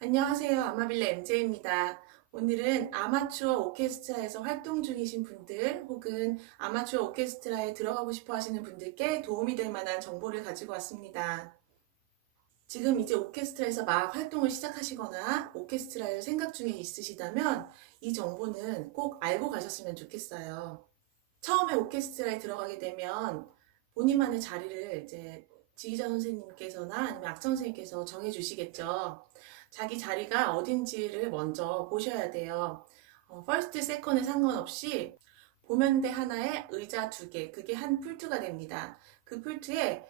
안녕하세요. 아마빌레 MJ입니다. 오늘은 아마추어 오케스트라에서 활동 중이신 분들 혹은 아마추어 오케스트라에 들어가고 싶어 하시는 분들께 도움이 될 만한 정보를 가지고 왔습니다. 지금 이제 오케스트라에서 막 활동을 시작하시거나 오케스트라를 생각 중에 있으시다면 이 정보는 꼭 알고 가셨으면 좋겠어요. 처음에 오케스트라에 들어가게 되면 본인만의 자리를 이제 지휘자 선생님께서나 아니면 악장 선생님께서 정해 주시겠죠. 자기 자리가 어딘지를 먼저 보셔야 돼요. 퍼스트, 세컨에 상관없이 보면대 하나에 의자 두 개, 그게 한 풀트가 됩니다. 그 풀트에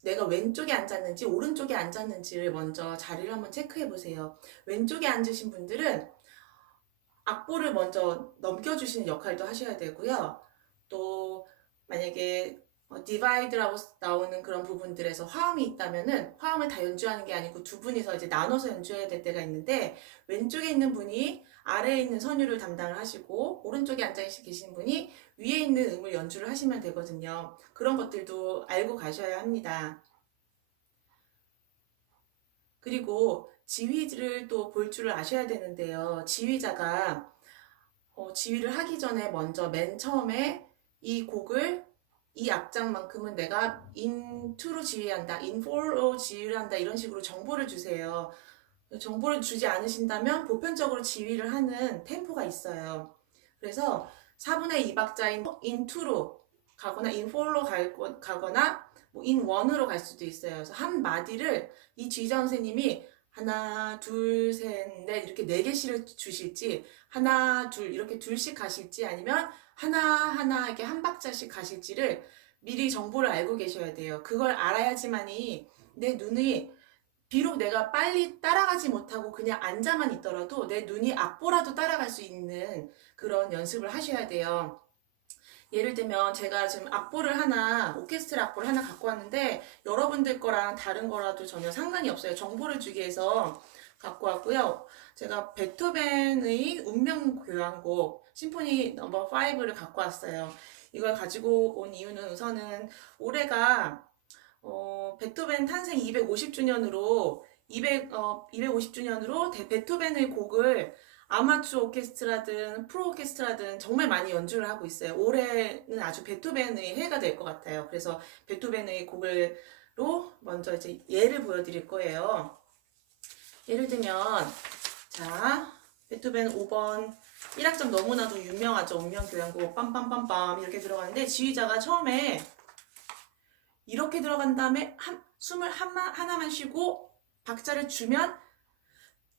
내가 왼쪽에 앉았는지 오른쪽에 앉았는지를 먼저 자리를 한번 체크해 보세요. 왼쪽에 앉으신 분들은 악보를 먼저 넘겨주시는 역할도 하셔야 되고요. 또 만약에 디바이드라고 나오는 그런 부분들에서 화음이 있다면은 화음을 다 연주하는 게 아니고 두 분이서 이제 나눠서 연주해야 될 때가 있는데, 왼쪽에 있는 분이 아래에 있는 선율을 담당을 하시고 오른쪽에 앉아 계신 분이 위에 있는 음을 연주를 하시면 되거든요. 그런 것들도 알고 가셔야 합니다. 그리고 지휘를 또 볼 줄을 아셔야 되는데요. 지휘자가 지휘를 하기 전에 먼저 맨 처음에 이 곡을 이 악장만큼은 내가 in2로 지휘한다, in4로 지휘를 한다, 이런 식으로 정보를 주세요. 정보를 주지 않으신다면 보편적으로 지휘를 하는 템포가 있어요. 그래서 4분의 2박자인 in2로 가거나 in4로 가거나 뭐 in1으로 갈 수도 있어요. 그래서 한 마디를 이 지휘자 선생님이 하나, 둘, 셋, 넷 이렇게 네 개씩을 주실지, 하나, 둘 이렇게 둘씩 가실지, 아니면 하나 이렇게 한 박자씩 가실지를 미리 정보를 알고 계셔야 돼요. 그걸 알아야지만이 내 눈이, 비록 내가 빨리 따라가지 못하고 그냥 앉아만 있더라도 내 눈이 악보라도 따라갈 수 있는 그런 연습을 하셔야 돼요. 예를 들면 제가 지금 악보를 하나, 오케스트라 악보를 하나 갖고 왔는데 여러분들 거랑 다른 거라도 전혀 상관이 없어요. 정보를 주기 위해서 갖고 왔고요. 제가 베토벤의 운명교향곡 심포니 넘버 5를 갖고 왔어요. 이걸 가지고 온 이유는 우선은 올해가 베토벤 탄생 250주년으로 250주년으로 베토벤의 곡을 아마추어 오케스트라든 프로 오케스트라든 정말 많이 연주를 하고 있어요. 올해는 아주 베토벤의 해가 될 것 같아요. 그래서 베토벤의 곡을로 먼저 이제 예를 보여드릴 거예요. 예를 들면 자, 베토벤 5번 1악장 너무나도 유명하죠. 운명교향곡 빰빰빰빰 이렇게 들어가는데, 지휘자가 처음에 이렇게 들어간 다음에 숨을 하나만 쉬고 박자를 주면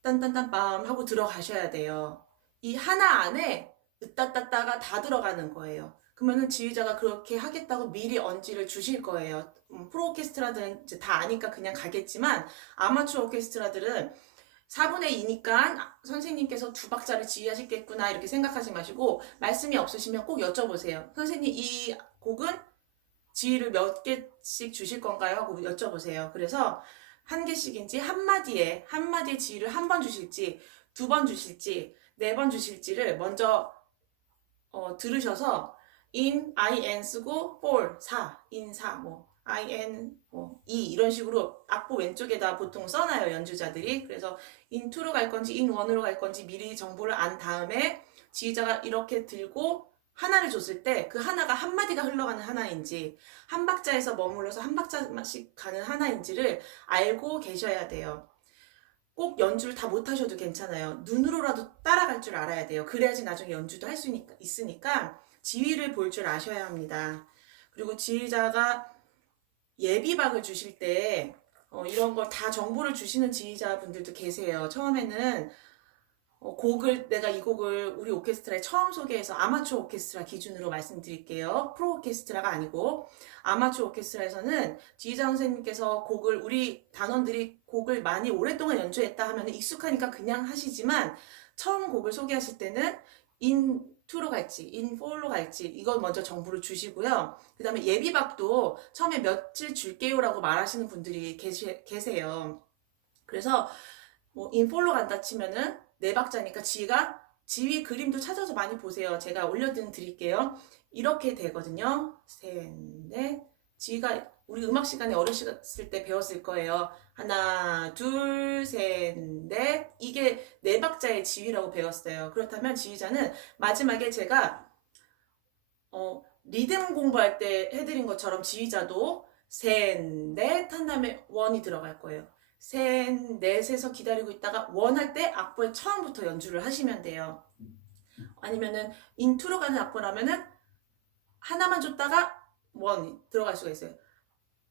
딴딴딴빰 하고 들어가셔야 돼요. 이 하나 안에 으따따따가 다 들어가는 거예요. 그러면은 지휘자가 그렇게 하겠다고 미리 언지를 주실 거예요. 프로 오케스트라들은 이제 다 아니까 그냥 가겠지만, 아마추어 오케스트라들은 4분의 2니까 선생님께서 두 박자를 지휘하시겠구나 이렇게 생각하지 마시고, 말씀이 없으시면 꼭 여쭤보세요. 선생님, 이 곡은 지휘를 몇 개씩 주실 건가요? 하고 여쭤보세요. 그래서 한 개씩인지 한마디에 지휘를 한 번 주실지 두 번 주실지 네 번 주실지를 먼저 들으셔서 in 쓰고 for 4 in 4 뭐 in 2 이런 식으로 악보 왼쪽에다 보통 써놔요, 연주자들이. 그래서 in 2로 갈 건지 in 1으로 갈 건지 미리 정보를 안 다음에 지휘자가 이렇게 들고 하나를 줬을 때 그 하나가 한 마디가 흘러가는 하나인지 한 박자에서 머물러서 한 박자씩 가는 하나인지를 알고 계셔야 돼요. 꼭 연주를 다 못하셔도 괜찮아요. 눈으로라도 따라갈 줄 알아야 돼요. 그래야지 나중에 연주도 할 수 있으니까 지휘를 볼 줄 아셔야 합니다. 그리고 지휘자가 예비박을 주실 때 이런 걸 다 정보를 주시는 지휘자분들도 계세요. 처음에는 내가 이 곡을 우리 오케스트라에 처음 소개해서, 아마추어 오케스트라 기준으로 말씀드릴게요. 프로 오케스트라가 아니고 아마추어 오케스트라에서는 지휘자 선생님께서 우리 단원들이 곡을 많이 오랫동안 연주했다 하면 익숙하니까 그냥 하시지만, 처음 곡을 소개하실 때는 in 2로 갈지 in 4로 갈지 이걸 먼저 정보를 주시고요. 그 다음에 예비박도 처음에 며칠 줄게요 라고 말하시는 분들이 계세요. 그래서 뭐 in 4로 간다 치면은 네 박자니까 지휘 그림도 찾아서 많이 보세요. 제가 올려드릴게요. 이렇게 되거든요. 셋, 넷, 지휘가 우리 음악 시간에 어렸을 때 배웠을 거예요. 하나, 둘, 셋, 넷. 이게 네 박자의 지휘라고 배웠어요. 그렇다면 지휘자는 마지막에 제가 리듬 공부할 때 해드린 것처럼 지휘자도 셋, 넷 한 다음에 원이 들어갈 거예요. 셋, 넷에서 기다리고 있다가 원 할 때 악보에 처음부터 연주를 하시면 돼요. 아니면은 인트로 가는 악보라면은 하나만 줬다가 원이 들어갈 수가 있어요.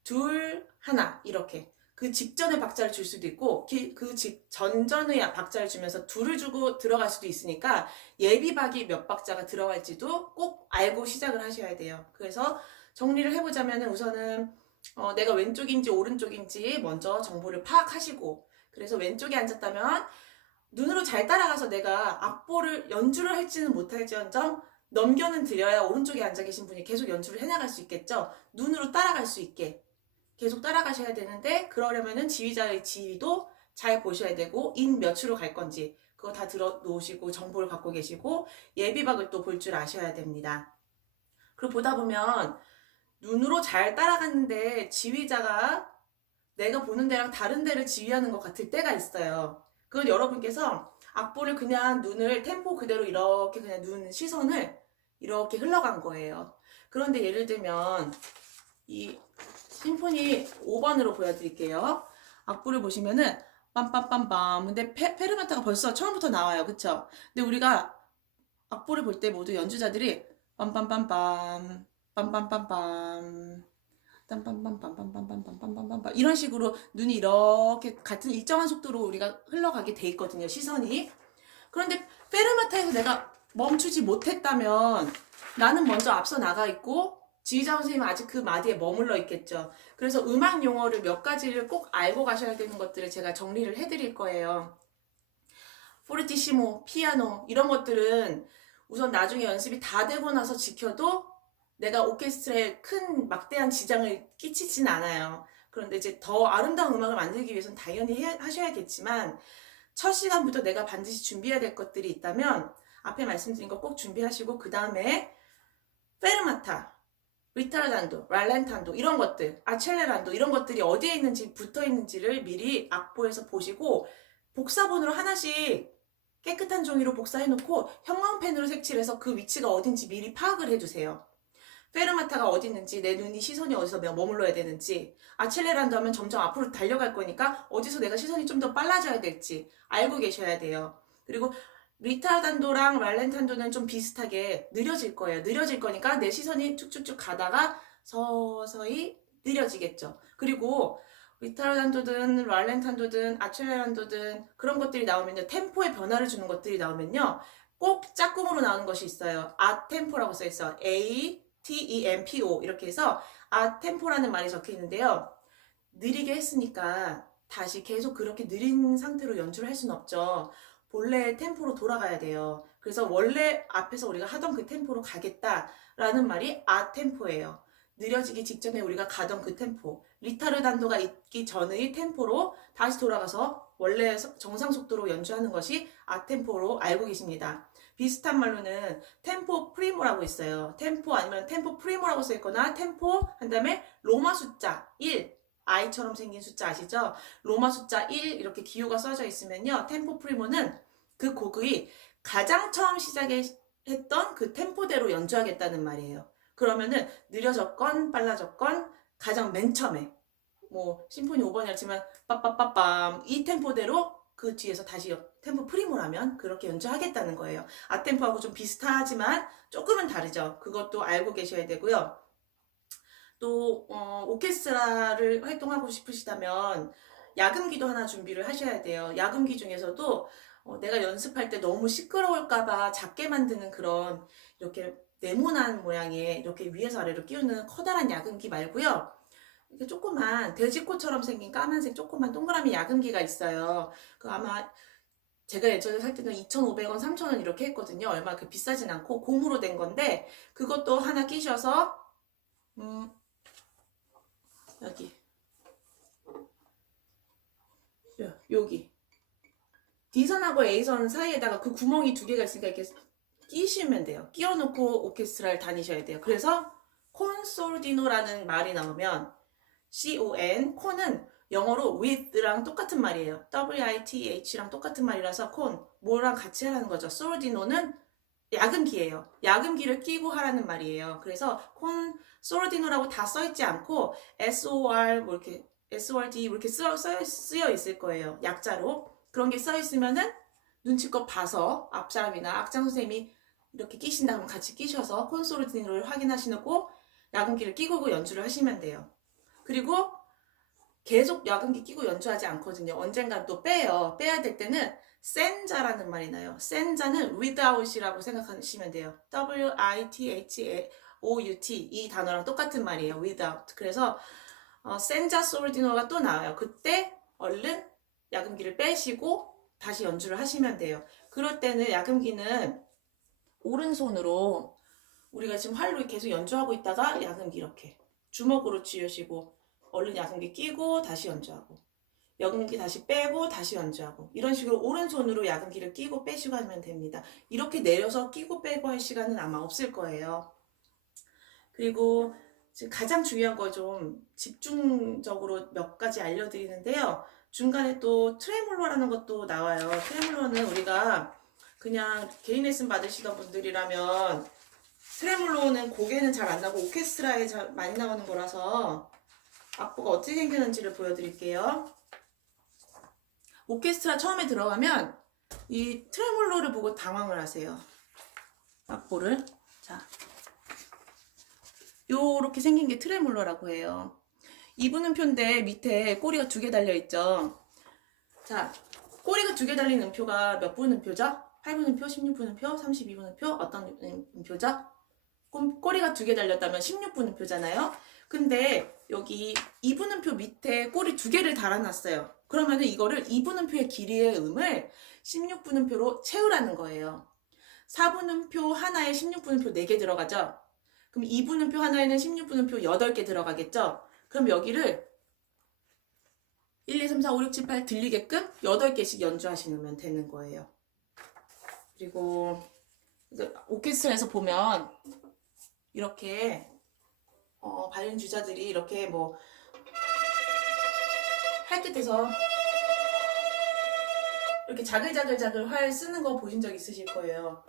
둘, 하나 이렇게. 그 직전에 박자를 줄 수도 있고 그 전전의 박자를 주면서 둘을 주고 들어갈 수도 있으니까 예비박이 몇 박자가 들어갈지도 꼭 알고 시작을 하셔야 돼요. 그래서 정리를 해보자면 우선은 내가 왼쪽인지 오른쪽인지 먼저 정보를 파악하시고, 그래서 왼쪽에 앉았다면 눈으로 잘 따라가서 내가 악보를 연주를 할지는 못할지언정 넘겨는 드려야 오른쪽에 앉아 계신 분이 계속 연주를 해나갈 수 있겠죠. 눈으로 따라갈 수 있게 계속 따라가셔야 되는데, 그러려면은 지휘자의 지휘도 잘 보셔야 되고 인 몇으로 갈 건지 그거 다 들어 놓으시고 정보를 갖고 계시고 예비박을 또 볼 줄 아셔야 됩니다. 그리고 보다 보면 눈으로 잘 따라가는데 지휘자가 내가 보는 데랑 다른 데를 지휘하는 것 같을 때가 있어요. 그건 여러분께서 악보를 그냥 눈을 템포 그대로 이렇게 그냥 눈 시선을 이렇게 흘러간 거예요. 그런데 예를 들면 이 심포니 5번으로 보여드릴게요. 악보를 보시면은 빰빰빰빰. 근데 페르마타가 벌써 처음부터 나와요. 그쵸? 근데 우리가 악보를 볼 때 모두 연주자들이 빰빰빰빰 빰빰빰빰 빰빰빰빰빰빰빰빰빰빰빰 이런 식으로 눈이 이렇게 같은 일정한 속도로 우리가 흘러가게 돼 있거든요. 시선이. 그런데 페르마타에서 내가 멈추지 못했다면 나는 먼저 앞서 나가 있고 지휘자 선생님은 아직 그 마디에 머물러 있겠죠. 그래서 음악 용어를 몇 가지를 꼭 알고 가셔야 되는 것들을 제가 정리를 해드릴 거예요. 포르티시모, 피아노 이런 것들은 우선 나중에 연습이 다 되고 나서 지켜도 내가 오케스트라에 큰 막대한 지장을 끼치진 않아요. 그런데 이제 더 아름다운 음악을 만들기 위해서는 당연히 하셔야겠지만 첫 시간부터 내가 반드시 준비해야 될 것들이 있다면 앞에 말씀드린 거 꼭 준비하시고, 그 다음에 페르마타, 리타르단도, 랄렌탄도 이런 것들, 아첼레란도 이런 것들이 어디에 있는지 붙어 있는지를 미리 악보에서 보시고 복사본으로 하나씩 깨끗한 종이로 복사해 놓고 형광펜으로 색칠해서 그 위치가 어딘지 미리 파악을 해두세요. 페르마타가 어디 있는지, 내 눈이 시선이 어디서 머물러야 되는지, 아첼레란도 하면 점점 앞으로 달려갈 거니까 어디서 내가 시선이 좀 더 빨라져야 될지 알고 계셔야 돼요. 그리고 리타르단도랑 랄렌탄도는 좀 비슷하게 느려질 거예요. 느려질 거니까 내 시선이 쭉쭉쭉 가다가 서서히 느려지겠죠. 그리고 리타르단도든 랄렌탄도든 아첼레란도든 그런 것들이 나오면요, 템포의 변화를 주는 것들이 나오면요, 꼭 짝꿍으로 나오는 것이 있어요. 아템포라고 써 있어. A-T-E-M-P-O 이렇게 해서 아템포라는 말이 적혀 있는데요. 느리게 했으니까 다시 계속 그렇게 느린 상태로 연주를 할 수는 없죠. 본래의 템포로 돌아가야 돼요. 그래서 원래 앞에서 우리가 하던 그 템포로 가겠다라는 말이 아템포예요. 느려지기 직전에 우리가 가던 그 템포, 리타르단도가 있기 전의 템포로 다시 돌아가서 원래 정상 속도로 연주하는 것이 아템포로 알고 계십니다. 비슷한 말로는 템포 프리모라고 있어요. 템포 아니면 템포 프리모라고 써있거나 템포 한 다음에 로마 숫자 1, I처럼 생긴 숫자 아시죠? 로마 숫자 1 이렇게 기호가 써져 있으면요, 템포 프리모는 그 곡의 가장 처음 시작했던 그 템포대로 연주하겠다는 말이에요. 그러면은 느려졌건 빨라졌건 가장 맨 처음에 뭐 심포니 5번이었지만 빠빠빠빰 이 템포대로 그 뒤에서 다시 템포 프리모라면 그렇게 연주하겠다는 거예요. 아템포하고 좀 비슷하지만 조금은 다르죠. 그것도 알고 계셔야 되고요. 또 오케스트라를 활동하고 싶으시다면 야금기도 하나 준비를 하셔야 돼요. 야금기 중에서도 내가 연습할 때 너무 시끄러울까봐 작게 만드는 그런 이렇게 네모난 모양의 이렇게 위에서 아래로 끼우는 커다란 야금기 말고요, 이렇게 조그만 돼지코처럼 생긴 까만색 조그만 동그라미 야금기가 있어요. 그 아마 제가 예전에 살 때는 2,500원, 3,000원 이렇게 했거든요. 얼마 그 비싸진 않고 고무로 된 건데 그것도 하나 끼셔서 여기 D선하고 A선 사이에다가 그 구멍이 두 개가 있으니까 이렇게 끼시면 돼요. 끼워놓고 오케스트라를 다니셔야 돼요. 그래서 콘솔디노라는 말이 나오면 con, 콘은 영어로 with랑 똑같은 말이에요. with랑 똑같은 말이라서 콘, 뭐랑 같이 하라는 거죠. 솔디노는 야금기예요. 야금기를 끼고 하라는 말이에요. 그래서 콘솔디노라고 다 써있지 않고 SOR 뭐 이렇게 SORD 이렇게 쓰여 있을 거예요. 약자로. 그런 게 써 있으면은 눈치껏 봐서 앞사람이나 악장 선생님이 이렇게 끼신다 하면 같이 끼셔서 콘솔디노를 확인하시고 야금기를 끼고 연주를 하시면 돼요. 그리고 계속 야금기 끼고 연주하지 않거든요. 언젠간 또 빼요. 빼야 될 때는 센자라는 말이 나요. 센자는 without이라고 생각하시면 돼요. without 이 단어랑 똑같은 말이에요. without. 그래서 센자 솔디노가 또 나와요. 그때 얼른 야금기를 빼시고 다시 연주를 하시면 돼요. 그럴 때는 야금기는 오른손으로 우리가 지금 활로 계속 연주하고 있다가 야금기 이렇게 주먹으로 쥐으시고 얼른 야금기 끼고 다시 연주하고 야금기 다시 빼고 다시 연주하고 이런 식으로 오른손으로 야금기를 끼고 빼시고 하면 됩니다. 이렇게 내려서 끼고 빼고 할 시간은 아마 없을 거예요. 그리고 지금 가장 중요한 거 좀 집중적으로 몇 가지 알려드리는데요. 중간에 또 트레몰로라는 것도 나와요. 트레몰로는 우리가 그냥 개인 레슨 받으시던 분들이라면 트레몰로는 곡에는 잘 안 나고 오케스트라에 잘 많이 나오는 거라서 악보가 어떻게 생기는지를 보여드릴게요. 오케스트라 처음에 들어가면 이 트레몰로를 보고 당황을 하세요. 악보를. 자, 요렇게 생긴 게 트레몰로라고 해요. 2분음표인데 밑에 꼬리가 2개 달려있죠. 자, 꼬리가 2개 달린 음표가 몇 분음표죠? 8분음표, 16분음표, 32분음표, 어떤 음표죠? 꼬리가 2개 달렸다면 16분음표잖아요. 근데 여기 2분음표 밑에 꼬리 2개를 달아놨어요. 그러면은 이거를 2분음표의 길이의 음을 16분음표로 채우라는 거예요. 4분음표 하나에 16분음표 4개 들어가죠? 그럼 2분음표 하나에는 16분음표 8개 들어가겠죠? 그럼 여기를 1, 2, 3, 4, 5, 6, 7, 8 들리게끔 8개씩 연주하시면 되는 거예요. 그리고 오케스트라에서 보면 이렇게 바이올린 주자들이 이렇게 뭐 할 끝에서 이렇게 자글자글 활 쓰는 거 보신 적 있으실 거예요.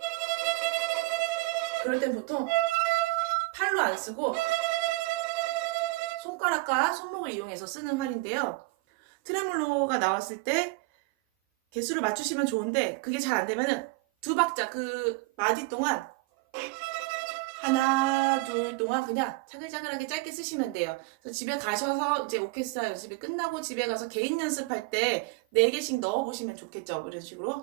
그럴 땐 보통 팔로 안 쓰고 손가락과 손목을 이용해서 쓰는 활인데요. 트레몰로가 나왔을 때 개수를 맞추시면 좋은데 그게 잘 안 되면은 2박자 그 마디 동안 하나, 둘 동안 그냥 자글자글하게 짧게 쓰시면 돼요. 그래서 집에 가셔서 이제 오케스트라 연습이 끝나고 집에 가서 개인 연습할 때 4개씩 넣어보시면 좋겠죠. 이런 식으로.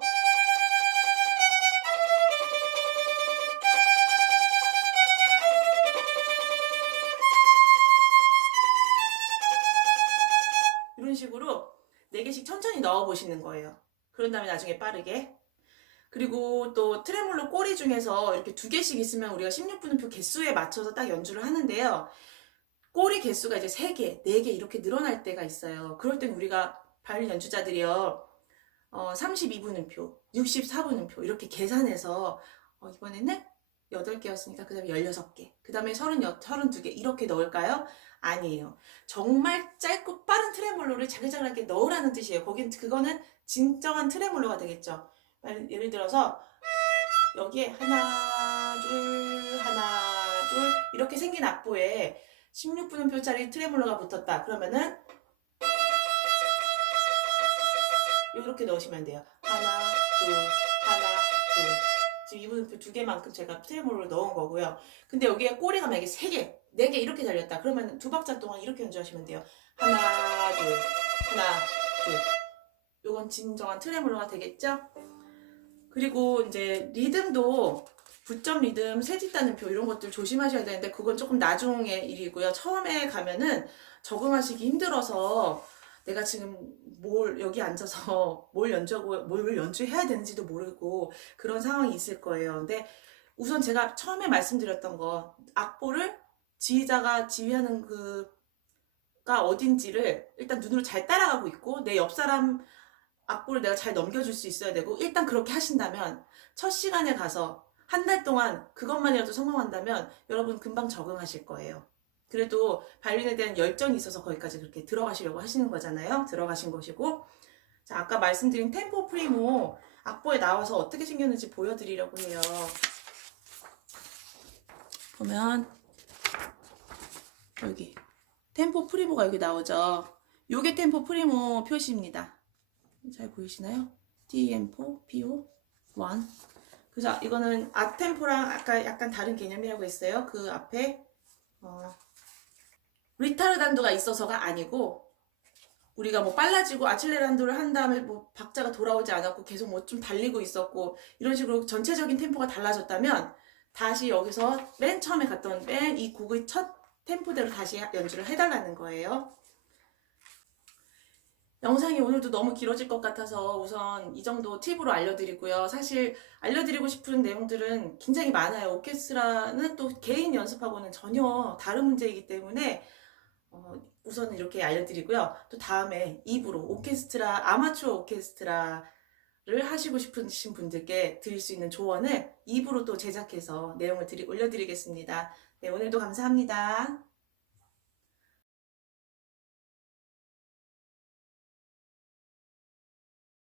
이런 식으로 4개씩 천천히 넣어보시는 거예요. 그런 다음에 나중에 빠르게. 그리고 또 트레몰로 꼬리 중에서 이렇게 2개씩 있으면 우리가 16분음표 개수에 맞춰서 딱 연주를 하는데요. 꼬리 개수가 이제 3개, 4개 이렇게 늘어날 때가 있어요. 그럴 땐 우리가 바이올린 연주자들이요. 32분음표, 64분음표 이렇게 계산해서 이번에는 8개였으니까 그 다음에 16개, 그 다음에 32개 이렇게 넣을까요? 아니에요. 정말 짧고 빠른 트레몰로를 자글자글하게 넣으라는 뜻이에요. 그거는 진정한 트레몰로가 되겠죠. 예를 들어서 여기에 하나 둘 이렇게 생긴 악보에 16분음표짜리 트레몰로가 붙었다. 그러면은 이렇게 넣으시면 돼요. 하나 둘 지금 2분음표 2개만큼 제가 트레몰로를 넣은 거고요. 근데 여기에 꼬리가 만약에 3개 4개 이렇게 달렸다. 그러면 2박자 동안 이렇게 연주하시면 돼요. 하나 둘 요건 진정한 트레몰로가 되겠죠? 그리고 이제 리듬도 붙점 리듬, 세짓단음표 이런 것들 조심하셔야 되는데 그건 조금 나중의 일이고요. 처음에 가면은 적응하시기 힘들어서 내가 지금 여기 앉아서 뭘 연주해야 되는지도 모르고 그런 상황이 있을 거예요. 근데 우선 제가 처음에 말씀드렸던 거 악보를 지휘자가 지휘하는 그가 어딘지를 일단 눈으로 잘 따라가고 있고 내 옆 사람 악보를 내가 잘 넘겨줄 수 있어야 되고 일단 그렇게 하신다면 첫 시간에 가서 한 달 동안 그것만이라도 성공한다면 여러분 금방 적응하실 거예요. 그래도 바이올린에 대한 열정이 있어서 거기까지 그렇게 들어가시려고 하시는 거잖아요. 들어가신 것이고. 자, 아까 말씀드린 템포 프리모 악보에 나와서 어떻게 생겼는지 보여드리려고 해요. 보면 여기 템포 프리모가 여기 나오죠. 요게 템포 프리모 표시입니다. 잘 보이시나요? Tempo, PO, 1. 그래서 이거는 앞템포랑 아까 약간 다른 개념이라고 했어요. 그 앞에 리타르단도가 있어서가 아니고 우리가 뭐 빨라지고 아칠레란도를 한 다음에 뭐 박자가 돌아오지 않았고 계속 뭐 좀 달리고 있었고 이런 식으로 전체적인 템포가 달라졌다면 다시 여기서 맨 처음에 갔던 맨 이 곡의 첫 템포대로 다시 연주를 해달라는 거예요. 영상이 오늘도 너무 길어질 것 같아서 우선 이 정도 팁으로 알려드리고요. 사실 알려드리고 싶은 내용들은 굉장히 많아요. 오케스트라는 또 개인 연습하고는 전혀 다른 문제이기 때문에 우선은 이렇게 알려드리고요. 또 다음에 2부로 오케스트라, 아마추어 오케스트라를 하시고 싶으신 분들께 드릴 수 있는 조언을 2부로 또 제작해서 내용을 올려드리겠습니다. 네, 오늘도 감사합니다.